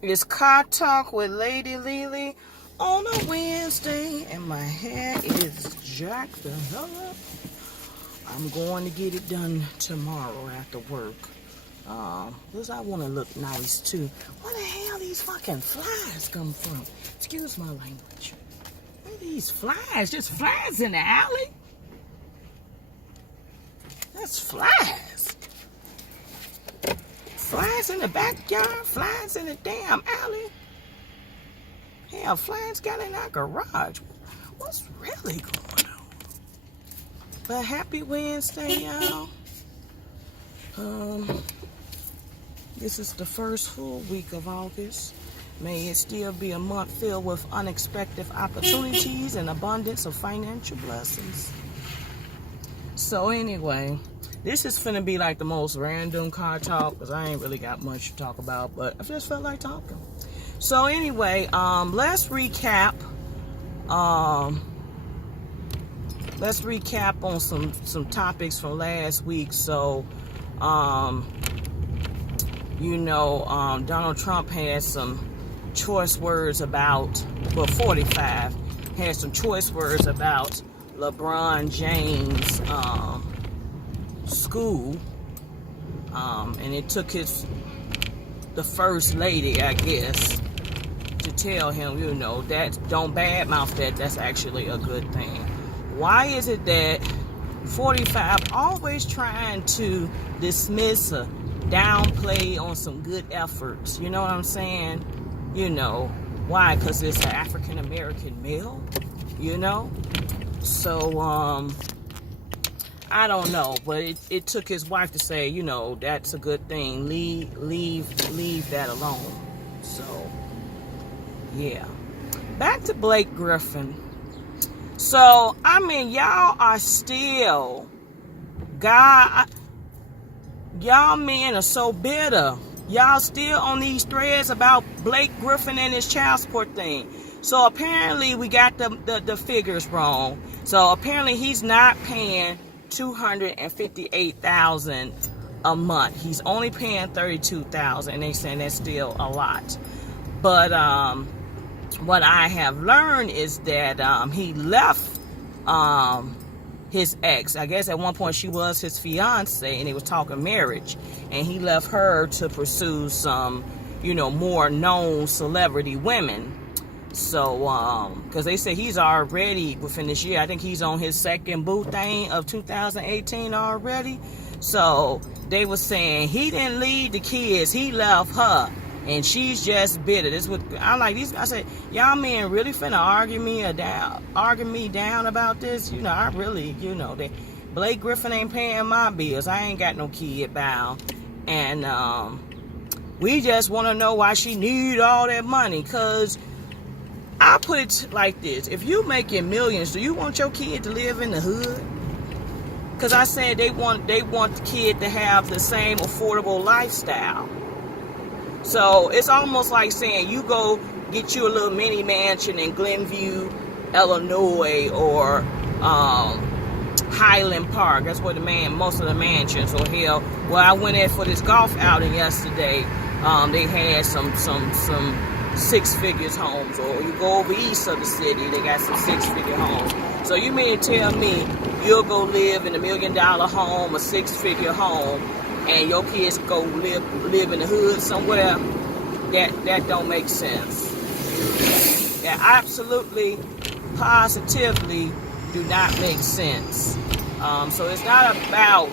It's Car Talk with Lady LeLe on a Wednesday, and my hair is jacked the hell up. I'm going to get it done tomorrow after work. Because I want to look nice too. Where the hell these fucking flies come from? Excuse my language. Where are these flies? Just flies in the alley? That's flies. Flies in the backyard, flies in the damn alley. Hell, flies got in our garage. What's really going on? But happy Wednesday, y'all. This is the first full week of August. May it still be a month filled with unexpected opportunities and abundance of financial blessings. So anyway, this is finna be like the most random car talk because I ain't really got much to talk about, but I just felt like talking. So anyway, let's recap. Let's recap on some topics from last week. So, Donald Trump had some choice words about, 45 had some choice words about LeBron James' school, and it took the first lady, I guess, to tell him, that don't badmouth that. That's actually a good thing. Why is it that 45 always trying to dismiss or downplay on some good efforts? You know what I'm saying? Why? Because it's an African American male. So I don't know, but it took his wife to say, that's a good thing. Leave that alone. So yeah, back to Blake Griffin. So y'all are still, y'all men are so bitter. Y'all still on these threads about Blake Griffin and his child support thing. So apparently we got the figures wrong. So apparently he's not paying $258,000 a month. He's only paying $32,000, and they saying that's still a lot. But what I have learned is that he left his ex. I guess at one point she was his fiance, and they was talking marriage, and he left her to pursue some, more known celebrity women. So, because they say he's already, within this year, I think he's on his second boo thing of 2018 already. So they were saying he didn't leave the kids, he left her, and she's just bitter. This what I'm like. I said, y'all men really finna argue me down about this? I really, that Blake Griffin ain't paying my bills. I ain't got no kid bound, and we just want to know why she need all that money. Cause I put it like this: if you making millions, do you want your kid to live in the hood? Cause I said they want the kid to have the same affordable lifestyle. So it's almost like saying you go get you a little mini mansion in Glenview, Illinois, or Highland Park. That's where most of the mansions. Or hell, well, I went in for this golf outing yesterday. They had some six figures homes. Or you go over east of the city, they got some 6-figure homes. So you mean to tell me you'll go live in $1 million home, a 6-figure home, and your kids go live in the hood somewhere? That don't make sense. That absolutely, positively do not make sense. So it's not about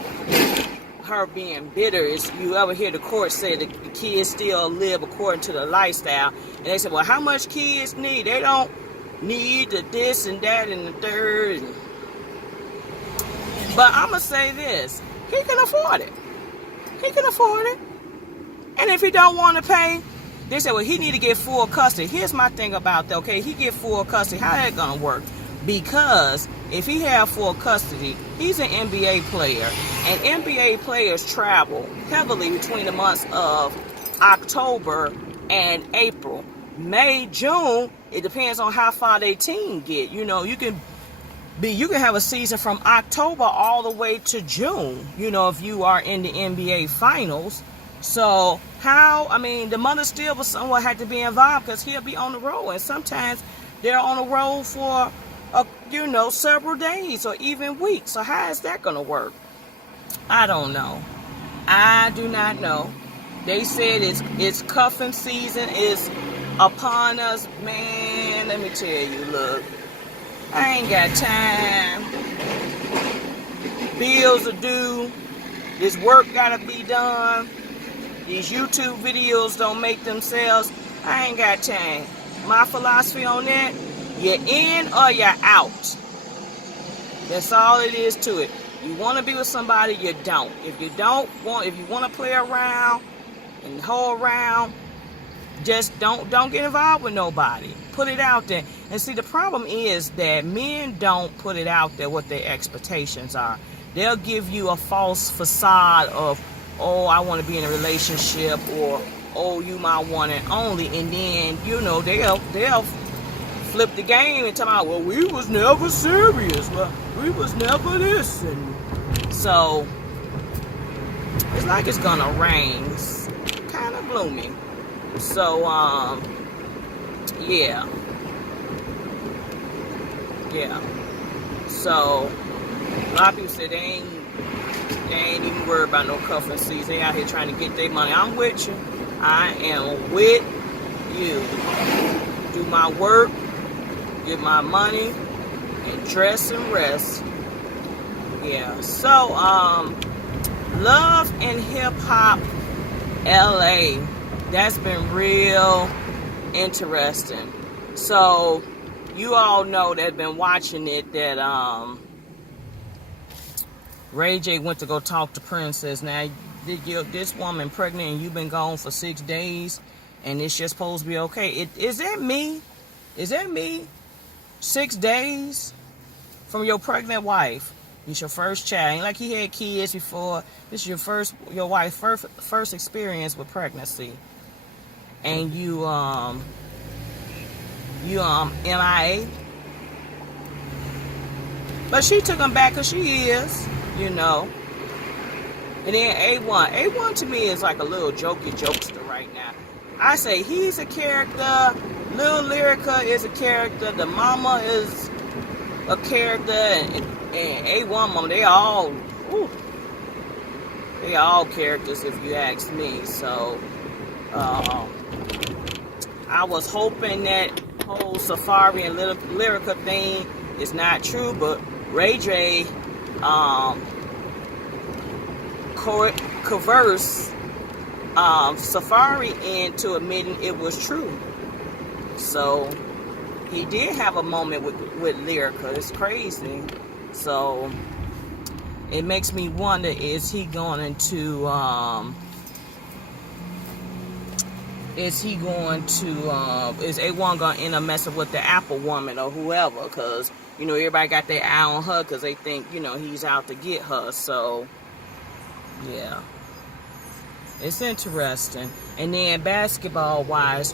her being bitter. It's, you ever hear the court say the kids still live according to the lifestyle, and they say, well, how much kids need? They don't need the this and that and the third. But I'm gonna say this: he can afford it. He can afford it. And if he don't want to pay, they say, well, he need to get full custody. Here's my thing about that, okay? He get full custody. How that gonna work? Because if he have full custody, he's an NBA player. And NBA players travel heavily between the months of October and April. May, June, it depends on how far their team get. You can have a season from October all the way to June, if you are in the NBA finals. So how, I mean, the mother still was somewhat had to be involved because he'll be on the road. And sometimes they're on the road for, several days or even weeks. So how is that going to work? I don't know. I do not know. They said it's cuffing season is upon us. Man, let me tell you, look. I ain't got time. Bills are due. This work gotta be done. These YouTube videos don't make themselves. I ain't got time. My philosophy on that, you're in or you're out. That's all it is to it. You want to be with somebody, you don't. If you want to play around and hold around, just don't get involved with nobody. Put it out there. And see, the problem is that men don't put it out there what their expectations are. They'll give you a false facade of, oh, I want to be in a relationship, or, oh, you my one and only. And then, they'll flip the game and talk about, well, we was never serious. Well, we was never this. And so, it's like it's gonna rain. It's kind of gloomy. So, yeah. So, a lot of people say they ain't even worried about no cuffing season. They out here trying to get their money. I'm with you. I am with you. Do my work, get my money, and dress and rest. Yeah. So, Love and Hip Hop LA. That's been real interesting. So, you all know that been watching it that Ray J went to go talk to Princess. Now, this woman pregnant and you've been gone for 6 days and it's just supposed to be okay. Is that me? Is that me? 6 days from your pregnant wife. It's your first child. Ain't like he had kids before. This is your wife's first experience with pregnancy. And you MIA. But she took him back because she is, And then A1 to me is like a little jokester right now. I say he's a character. Lil Lyrica is a character. The mama is a character. And A1 mama, they all characters if you ask me. So, I was hoping that whole Safari and Lyrica thing is not true, but Ray J coerced Safari into admitting it was true. So he did have a moment with Lyrica. It's crazy. So it makes me wonder, is A1 gonna end up messing with the Apple woman or whoever? Because everybody got their eye on her because they think he's out to get her. So yeah, it's interesting. And then basketball wise,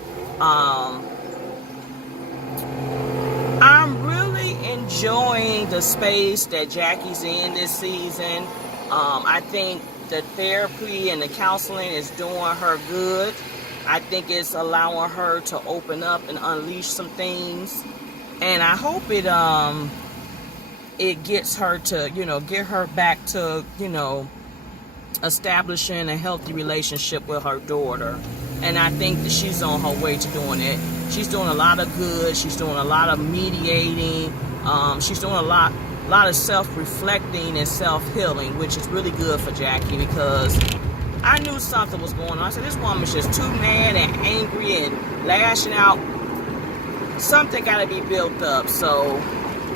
I'm really enjoying the space that Jackie's in this season. I think the therapy and the counseling is doing her good. I think it's allowing her to open up and unleash some things. And I hope it gets her to, get her back to, establishing a healthy relationship with her daughter. And I think that she's on her way to doing it. She's doing a lot of good. She's doing a lot of mediating. She's doing a lot of self-reflecting and self-healing, which is really good for Jackie, because I knew something was going on. I said, this woman's just too mad and angry and lashing out. Something got to be built up. So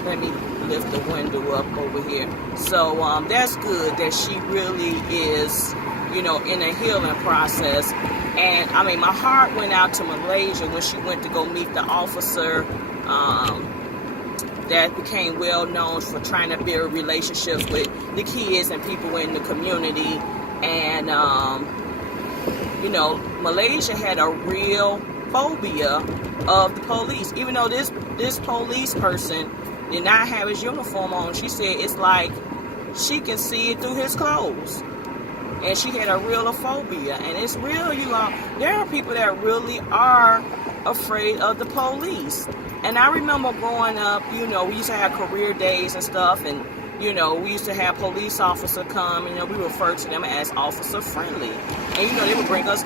let me lift the window up over here. So that's good that she really is, in a healing process. And I mean, my heart went out to Malaysia when she went to go meet the officer that became well known for trying to build relationships with the kids and people in the community. And Malaysia had a real phobia of the police. Even though this police person did not have his uniform on, she said it's like she can see it through his clothes. and she had a realophobia. And it's real, you know, there are people that really are afraid of the police. And I remember growing up, you know, we used to have career days and stuff, and you know, we used to have police officer come, you know, we refer to them as officer friendly. And, you know, they would bring us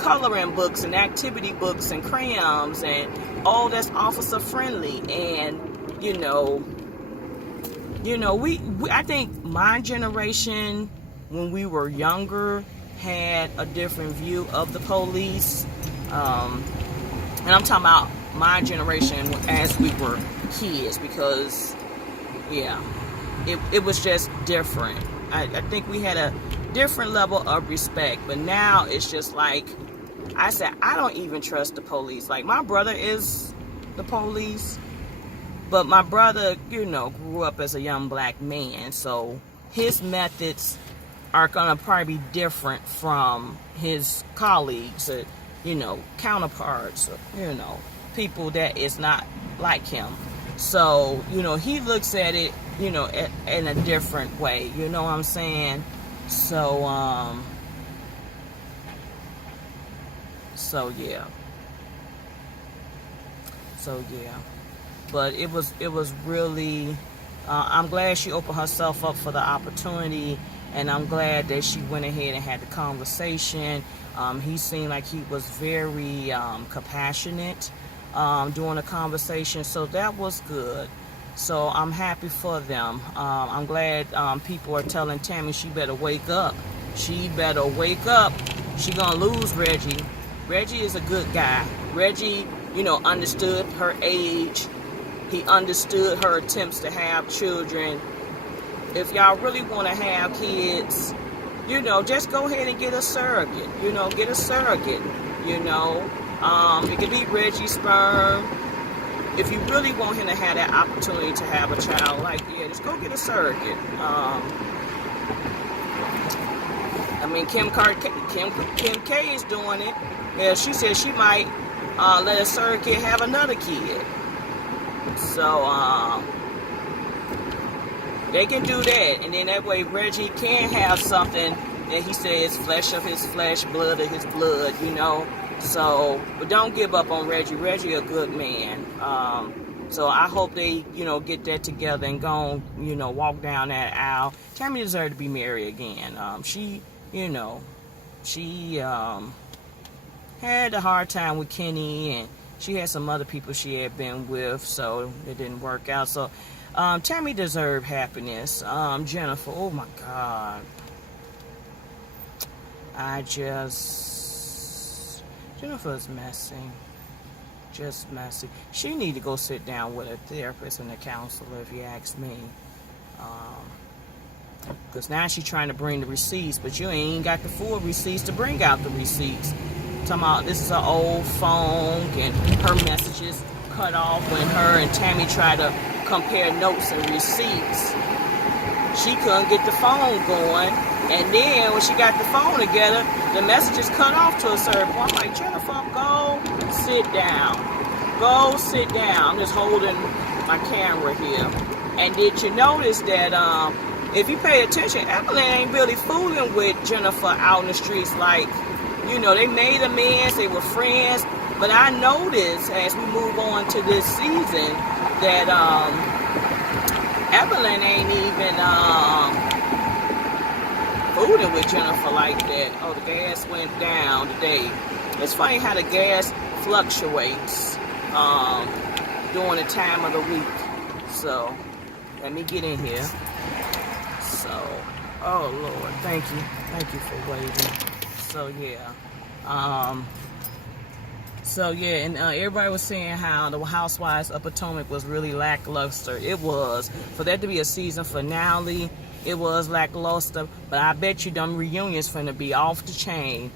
coloring books and activity books and crayons and, oh, that's officer friendly. And, you know, we I think my generation, when we were younger, had a different view of the police. And I'm talking about my generation as we were kids, because, yeah. It was just different. I think we had a different level of respect, but now it's just like, I said, I don't even trust the police. Like, my brother is the police, but my brother, you know, grew up as a young black man, so his methods are gonna probably be different from his colleagues, or, you know, counterparts, or, you know, people that is not like him. So, you know, he looks at it, you know, in a different way. You know what I'm saying? So, yeah. But it was really, I'm glad she opened herself up for the opportunity, and I'm glad that she went ahead and had the conversation. He seemed like he was very compassionate during the conversation, so that was good. So I'm happy for them. I'm glad people are telling Tammy she better wake up. She better wake up. She gonna lose Reggie. Reggie is a good guy. Reggie, you know, understood her age. He understood her attempts to have children. If y'all really want to have kids, you know, just go ahead and get a surrogate. You know, get a surrogate. You know, it could be Reggie's sperm. If you really want him to have that opportunity to have a child, like, yeah, just go get a surrogate. I mean, Kim K is doing it. Yeah, she said she might let a surrogate have another kid. So, they can do that. And then that way Reggie can have something that he says flesh of his flesh, blood of his blood, you know. So, but don't give up on Reggie. Reggie a good man. So I hope they, you know, get that together and go, you know, walk down that aisle. Tammy deserved to be married again. She, you know, she had a hard time with Kenny, and she had some other people she had been with, so it didn't work out. So Tammy deserved happiness. Jennifer, oh my God. Jennifer's messy. Just messy. She need to go sit down with a therapist and a counselor, if you ask me. Because now she's trying to bring the receipts, but you ain't got the full receipts to bring out the receipts. Talking about this is an old phone, and her messages cut off when her and Tammy tried to compare notes and receipts. She couldn't get the phone going. And then when she got the phone together, the messages cut off to a certain point. I'm like, Jennifer, go sit down. Go sit down. I'm just holding my camera here. And did you notice that if you pay attention, Evelyn ain't really fooling with Jennifer out in the streets. Like, you know, they made amends, they were friends. But I noticed as we move on to this season that Evelyn ain't even fooling with Jennifer like that. Oh, the gas went down today. It's funny how the gas fluctuates during the time of the week. So, let me get in here. So, oh Lord, thank you. Thank you for waiting. So yeah. And everybody was saying how the Housewives of Potomac was really lackluster. It was. For that to be a season finale, it was lackluster. But I bet you them reunions finna be off the chain.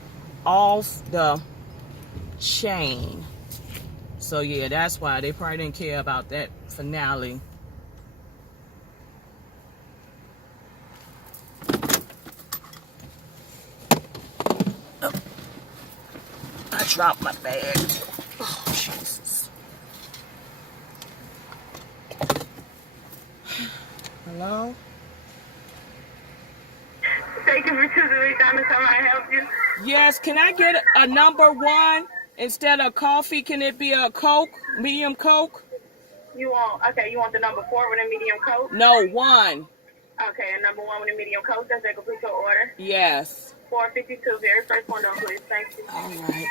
Off the chain. So yeah, that's why they probably didn't care about that finale. Oh, I dropped my bag. Oh, Jesus. Hello? Thank you for McDonald's, how may I help you? Yes, can I get a number 1 instead of coffee? Can it be a Coke, medium Coke? You want the number 4 with a medium Coke? No, 1. Okay, a number 1 with a medium Coke. Does that complete your order? Yes. 452, very first one though, please. Thank you. All right.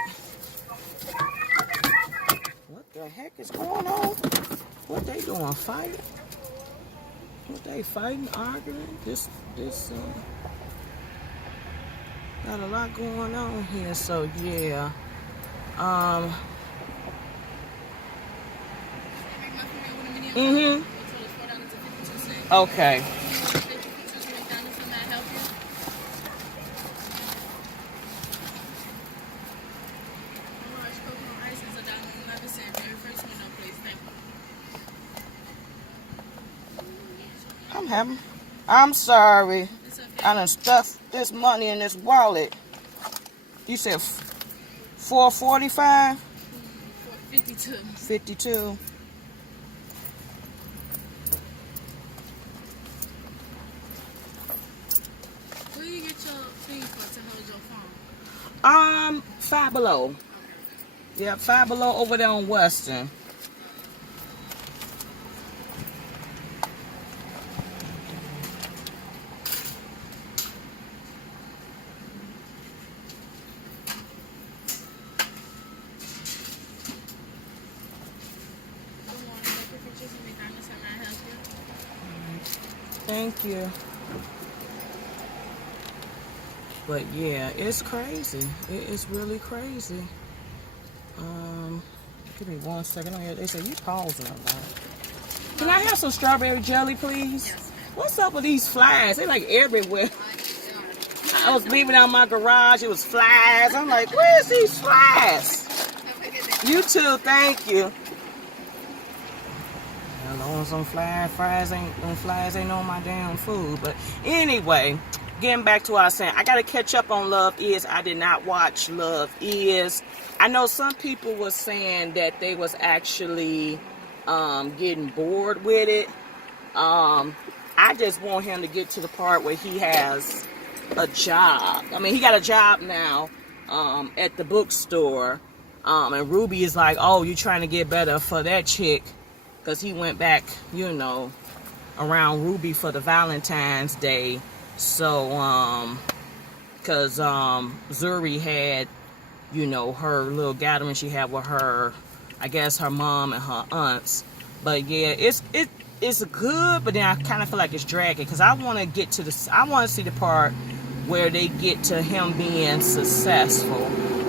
What the heck is going on? What they doing? Fighting? What they fighting? Arguing? Got a lot going on here. So yeah. Okay. I'm sorry. I done stuffed this money in this wallet. You said 445? 52. 52. Where you get your thing for to hold your phone? Five Below. Yeah, Five Below over there on Western. Thank you. But yeah, it's crazy. It is really crazy. Give me 1 second. Oh, they say you pausing a lot. Can I have some strawberry jelly, please? Yes. What's up with these flies? They like everywhere. I was leaving out my garage. It was flies. I'm like, where's these flies? You too. Thank you. As long as them flies ain't on my damn food. But anyway, getting back to what I was saying, I gotta catch up on Love Is. I did not watch Love Is. I know some people were saying that they was actually getting bored with it. I just want him to get to the part where he has a job. I mean, he got a job now at the bookstore. And Ruby is like, oh, you trying to get better for that chick. Because he went back, you know, around Ruby for the Valentine's Day. So, because Zuri had, you know, her little gathering she had with her, I guess her mom and her aunts. But yeah, it's good, but then I kind of feel like it's dragging. Because I want to get to I want to see the part where they get to him being successful.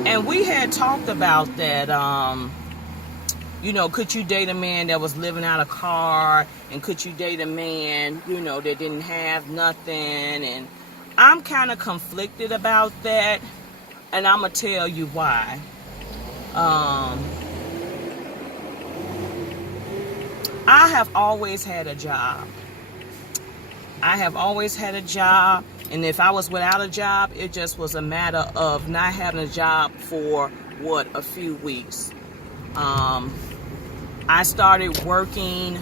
And we had talked about that, you know, could you date a man that was living out a car? And could you date a man, you know, that didn't have nothing? And I'm kind of conflicted about that. And I'm going to tell you why. I have always had a job. I have always had a job. And if I was without a job, it just was a matter of not having a job for, a few weeks. I started working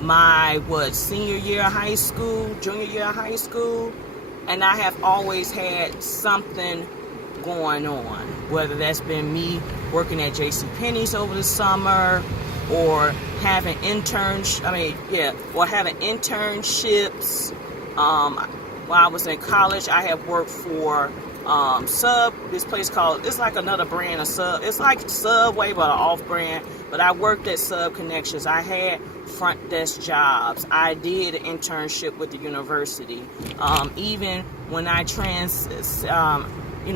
my, senior year of high school, junior year of high school, and I have always had something going on, whether that's been me working at JCPenney's over the summer, or having having internships. While I was in college, I have worked for this place called, it's like another brand of Sub. It's like Subway, but an off-brand. But I worked at Sub Connections. I had front desk jobs. I did an internship with the university. Even when I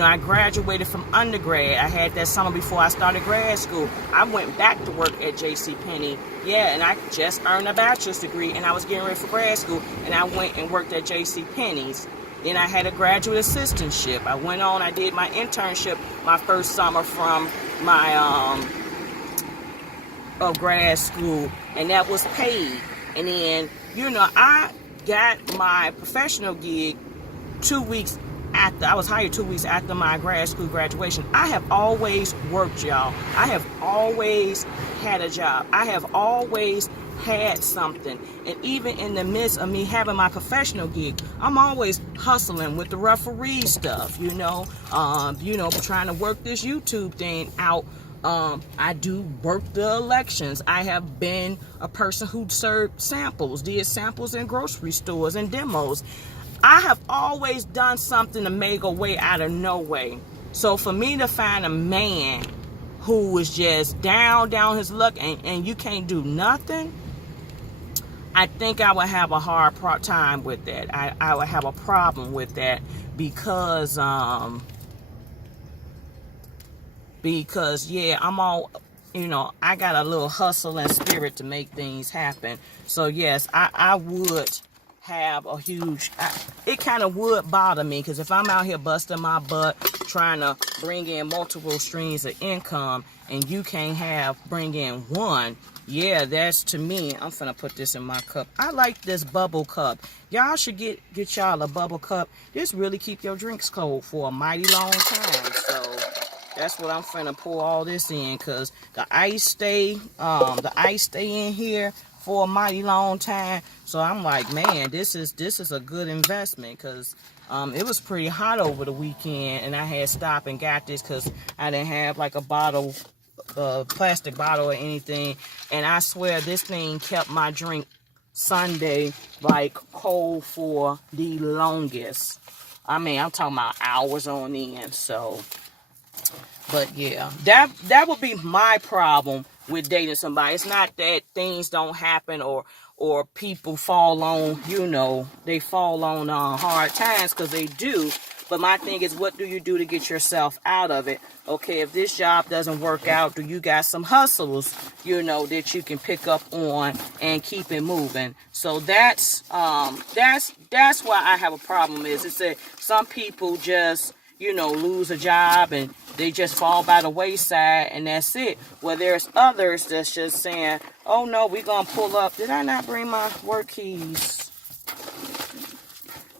I graduated from undergrad. I had that summer before I started grad school. I went back to work at JCPenney. Yeah, and I just earned a bachelor's degree, and I was getting ready for grad school, and I went and worked at JCPenney's. Then I had a graduate assistantship. I went on, I did my internship my first summer from my of grad school, and that was paid. And then, I got my professional gig 2 weeks after. I was hired 2 weeks after my grad school graduation. I have always worked, y'all. I have always had a job. I have always had something. And even in the midst of me having my professional gig, I'm always hustling with the referee stuff, you know, trying to work this YouTube thing out. I do work the elections. I have been a person who served samples, did samples in grocery stores and demos. I have always done something to make a way out of no way. So for me to find a man who is just down his luck and you can't do nothing, I think I would have a hard time with that. I would have a problem with that because yeah, I'm all, I got a little hustling spirit to make things happen. So yes, I would have a huge, it kind of would bother me, because if I'm out here busting my butt trying to bring in multiple streams of income and you can't bring in one, yeah, that's, to me, I'm finna put this in my cup. I like this bubble cup. Y'all should get y'all a bubble cup. This really keep your drinks cold for a mighty long time. So that's what I'm finna pour all this in, because the ice stay in here for a mighty long time. So I'm like, man, this is a good investment, because it was pretty hot over the weekend and I had stopped and got this because I didn't have like a bottle, plastic bottle or anything, and I swear this thing kept my drink Sunday like cold for the longest. I mean, I'm talking about hours on end. So, but yeah, that would be my problem with dating somebody. It's not that things don't happen or people fall on, they fall on hard times, because they do. But my thing is, what do you do to get yourself out of it? Okay, if this job doesn't work out, do you got some hustles, that you can pick up on and keep it moving? So that's why I have a problem. It's that some people just, lose a job and they just fall by the wayside and that's it. Well, there's others that's just saying, oh no, we're going to pull up. Did I not bring my work keys?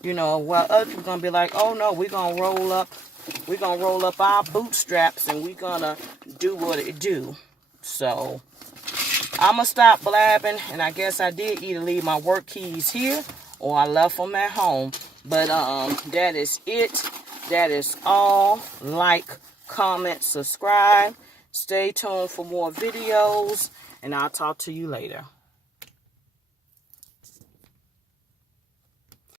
Well, other people going to be like, oh no, we're going to roll up our bootstraps and we're going to do what it do. So I'm going to stop blabbing, and I guess I did either leave my work keys here or I left them at home. But that is it. That is all. Like, comment, subscribe. Stay tuned for more videos, and I'll talk to you later.